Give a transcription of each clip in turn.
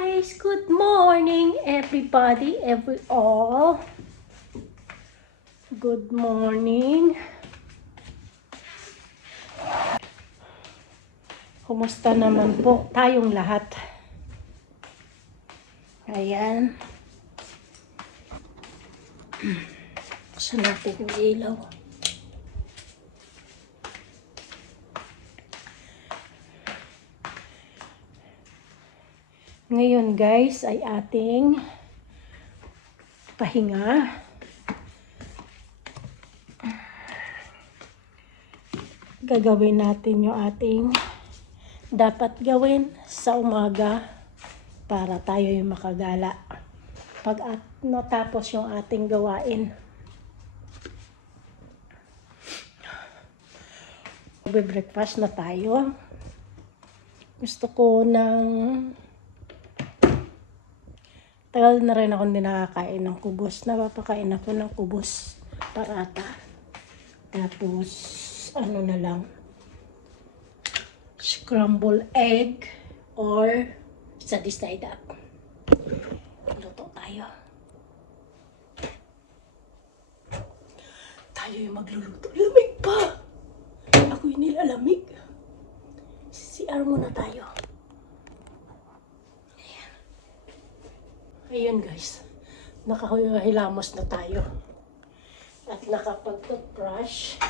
guys! Good morning everybody, all. Good morning. Kumusta naman po tayong lahat? Ayan. Buksan natin yung ilaw. Ngayon guys ay ating pahinga. Gagawin natin yung ating dapat gawin sa umaga para tayo yung makagala pag natapos yung ating gawain. Breakfast na tayo. Gusto ko ng tagal na rin ako hindi nakakain ng kubos. Napapakain ako ng kubos parata. Tapos, ano na lang, scrambled egg or side up. Luto tayo. Tayo yung magluluto. Lamig pa! Ako yung nilalamig. CR muna tayo. Ayun guys, nakahilamos na tayo at nakapag-toothbrush.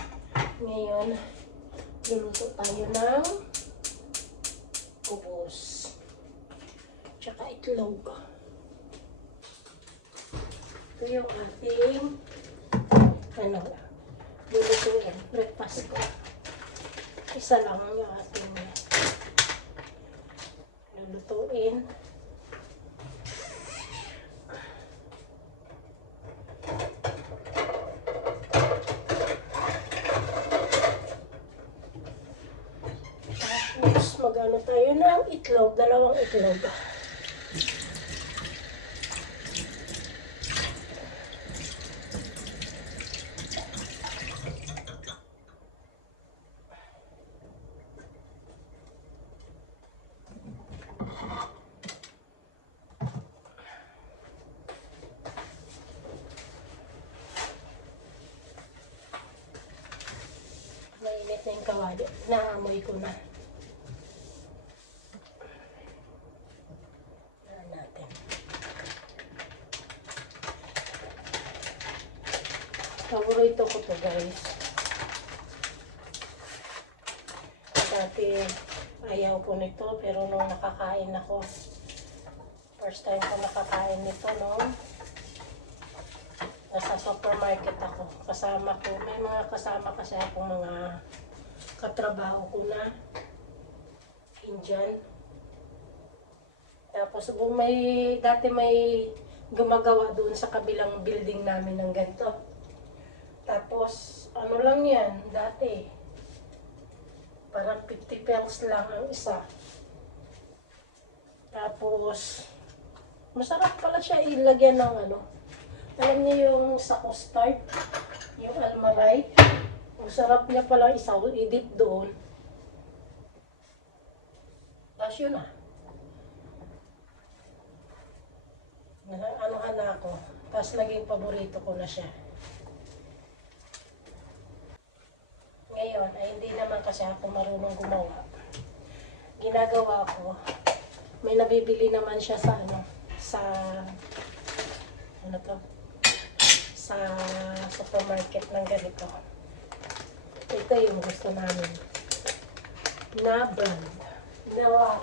Ngayon, luluto tayo ng kubos tsaka itlog. Ito yung ating lulutuin, breakfast ko. Isa lang yung ating lulutuin. Magano tayo ng itlog, dalawang itlog. Mainit na yung kawali, naamoy ko na. Paborito ko to guys. Dati ayaw ko nito pero nung nakakain ako, first time ko nakakain nito nasa supermarket ako. Kasama ko, may mga kasama kasi akong mga katrabaho ko na Indian. Tapos dati may gumagawa doon sa kabilang building namin ng ganito. Tapos, ano lang yan, dati. Parang 50 pesos lang ang isa. Tapos, masarap pala siya ilagyan ng alam niyo yung sa custard, yung almaray. Masarap niya pala i-dip doon. Tapos yun na. Ano ako. Tapos naging paborito ko na siya. Ngayon, ay hindi naman kasi ako marunong gumawa. Ginagawa ko, may nabibili naman siya sa sa supermarket ng ganito. Ito yung gusto namin na brand. Nawa.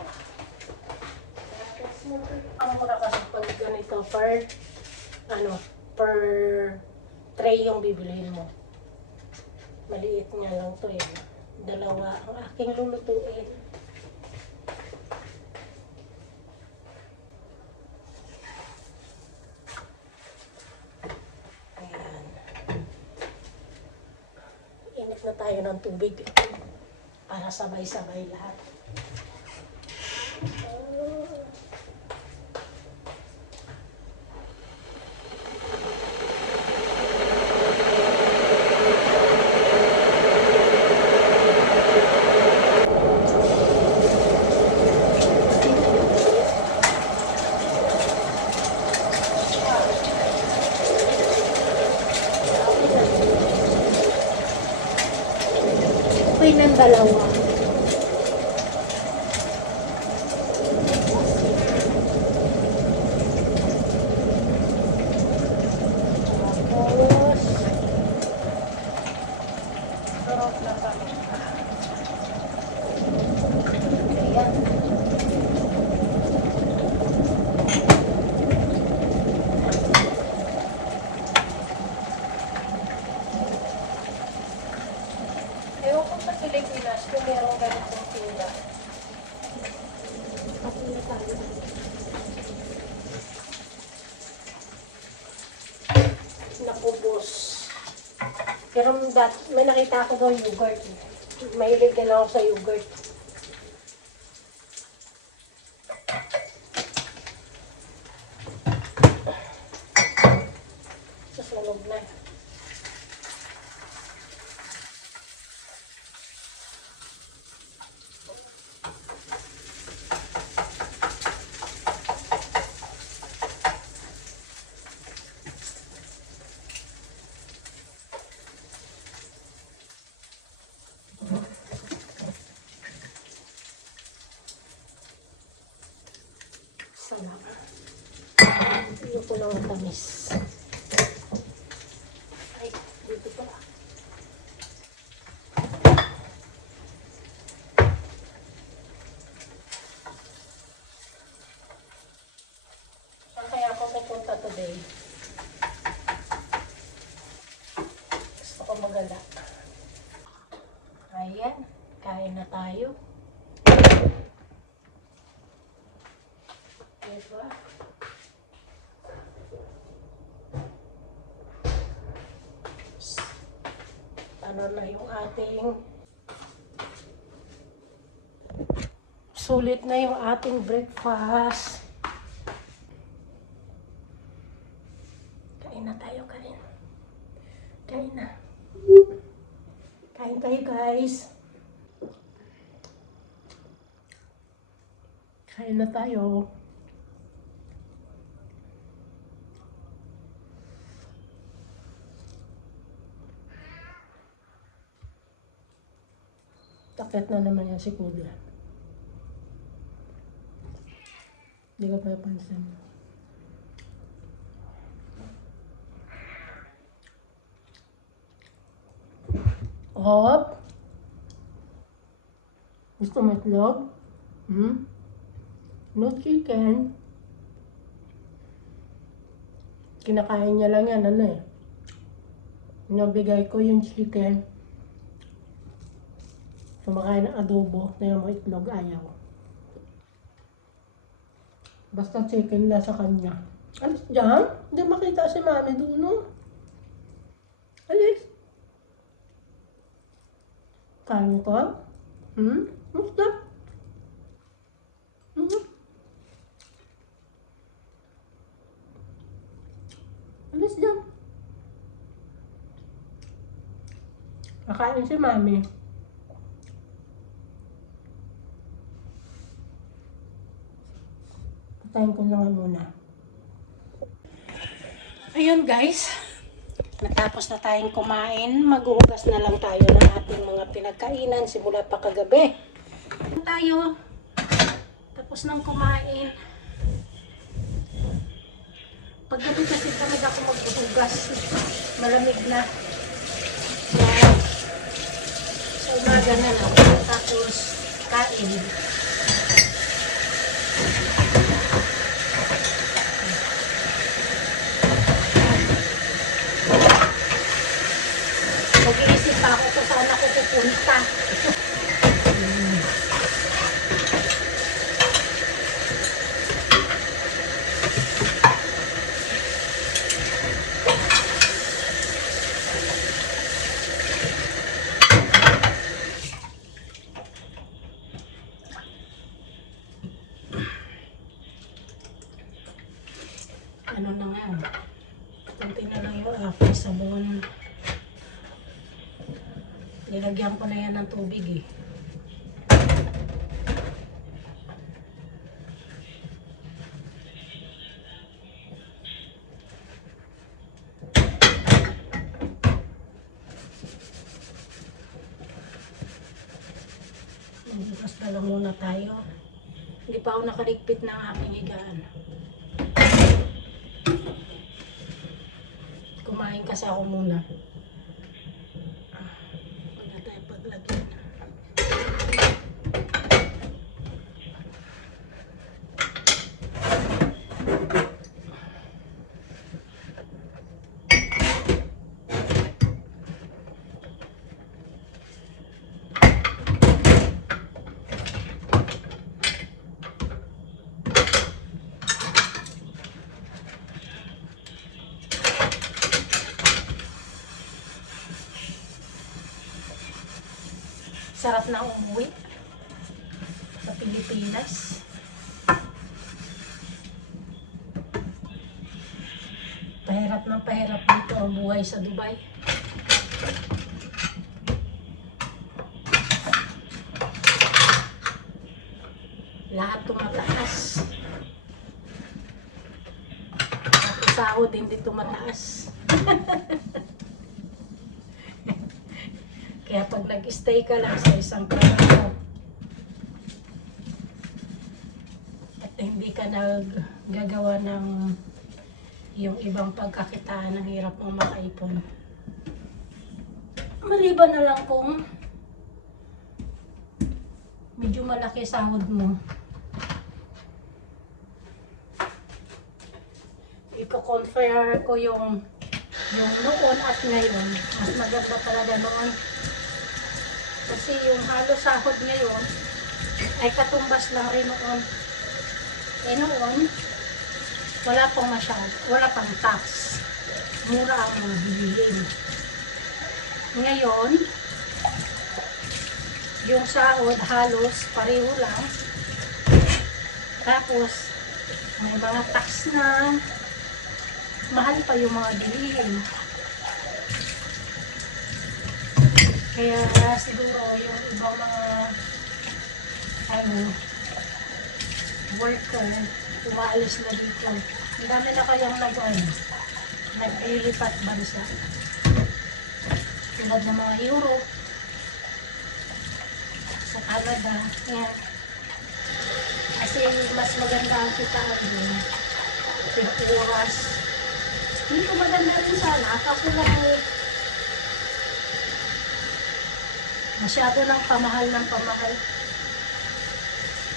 Ang mura kasi pag ganito per tray yung bibilihin mo. Maliit nga lang to eh. Dalawa ang aking lulutuin. Ayan. Init na tayo ng tubig para sabay-sabay lahat. Okay ng dalawa. Tapos, sarap na kami. Ayan. Ewan ko sa Pilipinas kung merong ganitong tinda. Patuloy tayo. Napubos. Pero may nakita ako daw yogurt. Mahilig din ako sa yogurt. Susunog na. Sarap. Hindi ko lang matamis. Ay, dito pala. Saan kaya ako pupunta today? Gusto ko magala. Ayan, kain na tayo. Diba? Ano na yung ating sulit na yung ating breakfast. Kain na tayo, kain. Kain na. Kain tayo, guys. Kain na tayo. Takot na naman yan si Kuya. Hindi ko papansin. Hop! Gusto mo itlog? No chicken. Kinakain niya lang yan, ano eh. Nabigay ko yung chicken. Kumakain ng adobo, na yung mga itlog ayaw. Basta chicken na sa kanya. Alis dyan? Hindi makita si mami doon, no? Alis. Kain ko? Basta. Alis dyan. Kakain si mami. Patayin ko na nga muna. Ayun guys, natapos na tayong kumain. Maghuhugas na lang tayo ng ating mga pinagkainan simula pa kagabi. Tayo, tapos nang kumain. Paggabi kasi tamad ako maghuhugas. Malamig na. Yan. Sa umaga na lang. Tapos kain. Mag-iisip pa ako kung saan ako pupunta. Ano na nga, kunti na lang yung apoy sabon. Nilagyan ko na yan ng tubig eh. Bukas na lang muna tayo. Hindi pa ako nakaligpit ng aking higaan. Kumain kasi ako muna. Wala tayo paglagyan. Sarap na umuwi sa Pilipinas. Pahirap ng pahirap dito ang buhay sa Dubai. Lahat tumataas. At sahod hindi tumataas. Kaya pag nag-stay ka lang sa isang trabaho at hindi ka naggagawa ng yung ibang pagkakitaan, ang hirap mong makaipon. Maliban na lang kung medyo malaki sahod mo. Iko-compare ko yung noon at ngayon. Mas maganda talaga noon. Kasi yung halos sahod ngayon ay katumbas lang rin noon. Noon, wala pang tax. Mura ang mga bilihin. Ngayon, yung sahod halos pareho lang. Tapos, may mga tax na mahal pa yung mga bilihin. Kaya siguro yung ibang mga worker umaalis na dito. Ang dami na kayang nag-ilipat bansa. Tulad ng mga Europe, sa Canada, yan. Kasi mas maganda ang kitaan doon. Pag-oras. Dito maganda rin sana. Kaso lang masyado ng pamahal.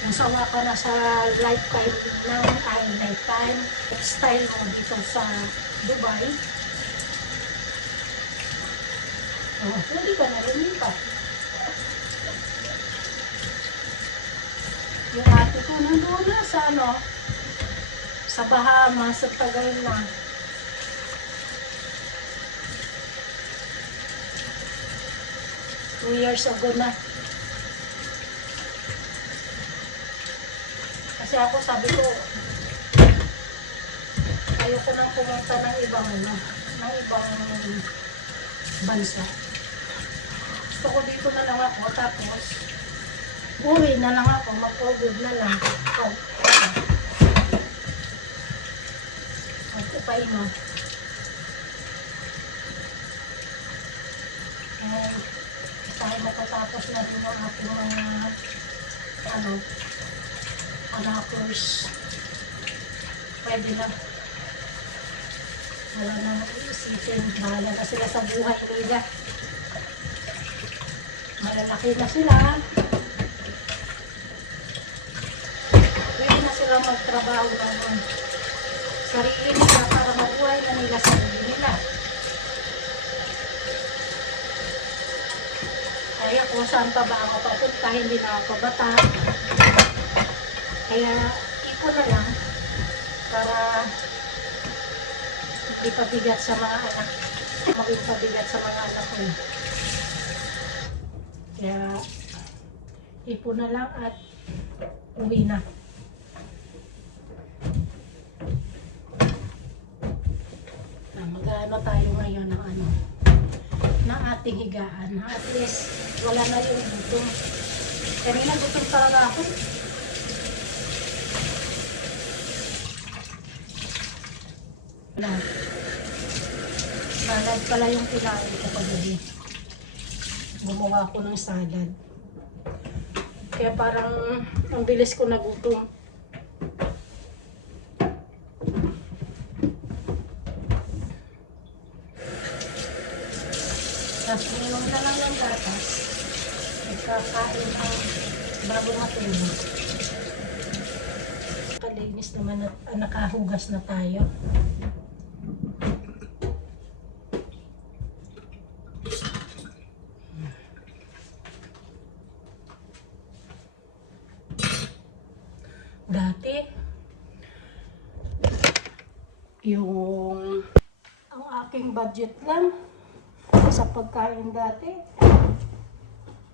Kung sawa ka na sa lifetime lifestyle mo dito sa Dubai, hindi ka na rin pa. Yung ate ko nandun na sa Bahamas, sa tagal na. Two years ago na. Kasi ako sabi ko, ayoko nang pumunta ng ibang bansa. Gusto ko dito na lang ako, tapos uwi na lang ako, mag-COVID na lang. Magkupay mo. Dahil matatapos na din ang ating mga anakers. Pwede na. Wala na mag-iisipin. Bahala na sila sa buhay nila. Malalaki na sila. Pwede na sila magtrabaho ng sarili nila para mabuhay na nila sa sarili nila. Kaya kung saan pa ba ako papunta, hindi na ako bata. Kaya ipon na lang para hindi pabigat sa mga anak. Maging pabigat sa mga anak ko. Kaya ipon na lang at uwi na. Mag-ano tayo ngayon ng ating higaan. At least wala na yung gutom. Kanina gutom talaga ako. Salad pala yung kinain ko paggabi. Gumawa ako ng salad. Kaya parang ang bilis ko nagutom. Tapos inom na lang ng gatas. Nagkakain ang bago matulog. Kalinis naman at nakahugas na tayo. Dati, ang aking budget lang sa pagkain dati,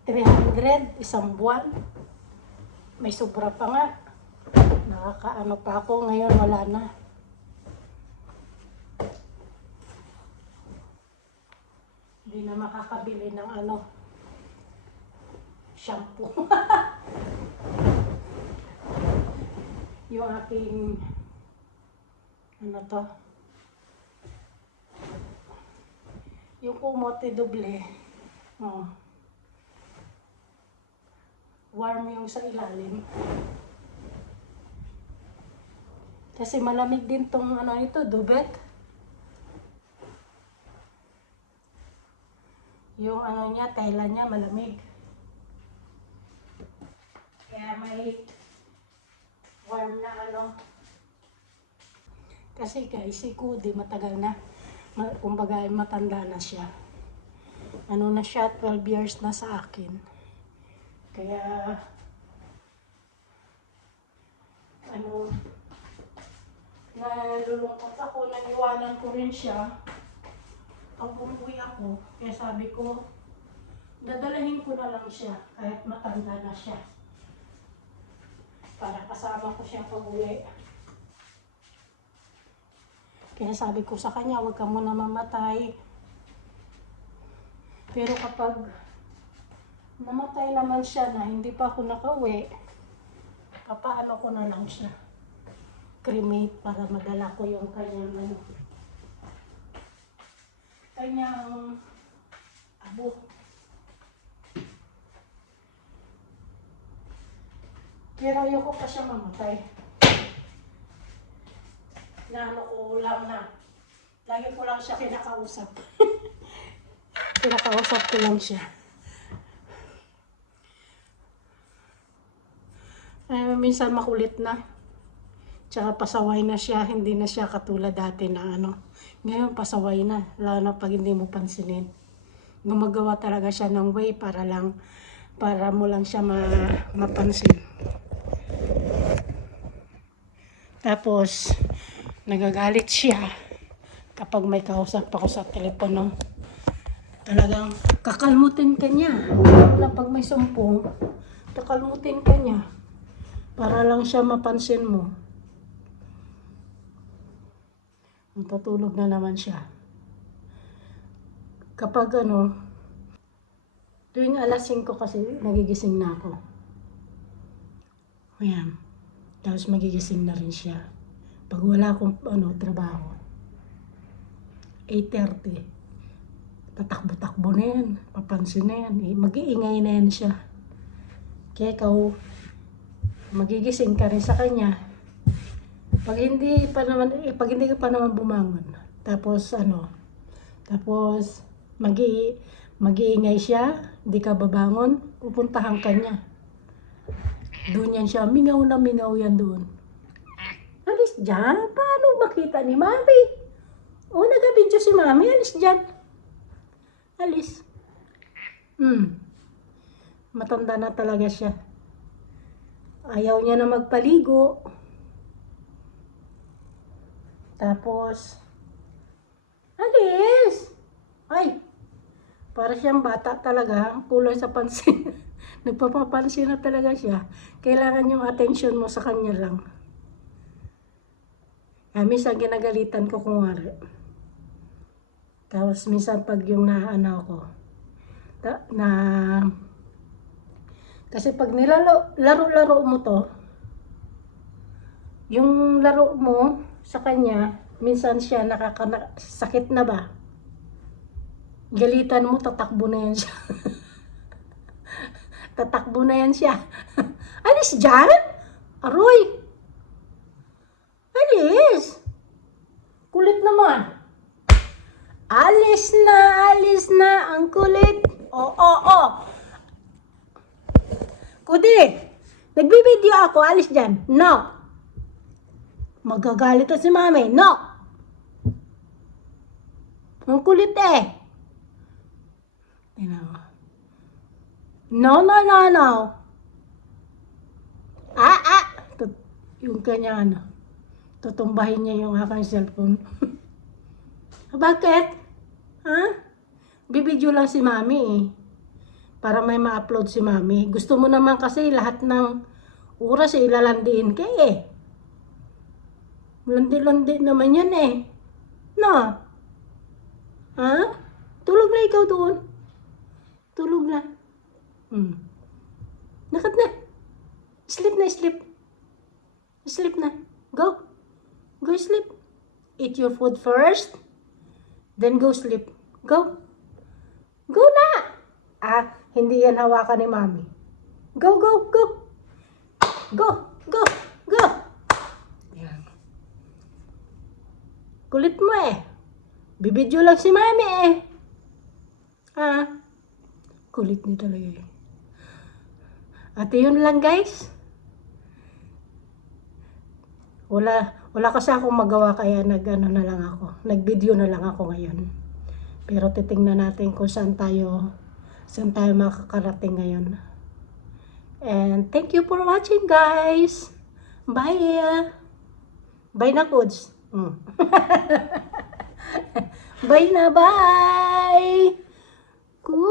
300 isang buwan. May sobra pa nga. Nakakaano pa ako, ngayon wala na. Hindi na makakabili ng shampoo. Yung aking yung kumote doble. Oh. Warm yung sa ilalim. Kasi malamig din tong ito, dubet. Yung niya, tela niya malamig. Kaya may warm na Kasi guys, si Cody matagal na. Kumbaga matanda na siya. Na siya, 12 years na sa akin. Kaya, nalulungkot ako, naniwanan ko rin siya. Pag umuwi ako, kaya sabi ko, dadalahin ko na lang siya, kahit matanda na siya. Para kasama ko siya pag uwi. Kaya sabi ko sa kanya, huwag ka muna mamatay. Pero kapag namatay naman siya na hindi pa ako nakauwi, papaano ko na lang siya. Cremate para madala ko yung kanyang abo. Pero ayoko pa siya mamatay. Ko lang na. Lagi ko lang siya kinakausap. Kinakausap ko lang siya. Minsan makulit na. Tsaka pasaway na siya. Hindi na siya katulad dati na Ngayon pasaway na. Lalo na pag hindi mo pansinin. Gumagawa talaga siya ng way para mo lang siya mapansin. Tapos, nagagalit siya kapag may kausap ako sa telepono. Talagang kakalmutin ka niya. Wala pag may sumpong, kakalmutin ka niya. Para lang siya mapansin mo. Matutulog na naman siya. Kapag tuwing alas 5 kasi nagigising na ako. Ayan. Tapos magigising na rin siya. Pag wala akong trabaho. 8:30. Tatakbo-takbo na yan. Papansin na yan. Mag-iingay na yan siya. Kaya ikaw, magigising ka rin sa kanya. Pag hindi ka pa naman bumangon. Tapos mag-iingay siya. Hindi ka babangon. Pupuntahan ka niya. Doon yan siya. Mingaw na mingaw yan doon. Alis dyan. Paano makita ni Mami? O, nag-video si Mami. Alis dyan. Alis. Matanda na talaga siya. Ayaw niya na magpaligo. Tapos, alis. Ay, para siyang bata talaga. Kulay sa pansin. Nagpapapansin na talaga siya. Kailangan yung attention mo sa kanya lang. Minsan ginagalitan ko kunwari. Tapos minsan pag yung kasi pag laro-laro mo to, yung laro mo sa kanya, minsan siya sakit na ba? Galitan mo, tatakbo na yan siya. Tatakbo na yan siya. Alis dyan? Aroy! Alis! Kulit naman. Alis na, ang kulit. Oo. Kudi, nagbibideo ako, alis dyan. No. Magagalit na si mami. No. Ang kulit eh. Tingnan mo. No. Yung kanya tutumbahin niya yung aking cellphone. Bakit? Ha? Bibidyo lang si mami eh. Para may ma-upload si mami. Gusto mo naman kasi lahat ng oras ilalandiin ka eh. Landi-landi naman yan eh. No? Ha? Tulog na ikaw doon. Tulog na. Nakat na. Sleep na, sleep. Sleep na. Go. Go sleep. Eat your food first. Then go sleep. Go. Go na. Hindi yan hawakan ni mami. Go. Go. Yan. Kulit mo eh. Bibidyo lang si mami eh. Kulit niya talaga eh. At yun lang guys. Wala kasi akong magawa kaya nag-video na lang ako ngayon. Pero titingnan natin kung saan tayo makakarating ngayon. And thank you for watching guys. Bye. Bye na Kuds. Bye na, bye. Good.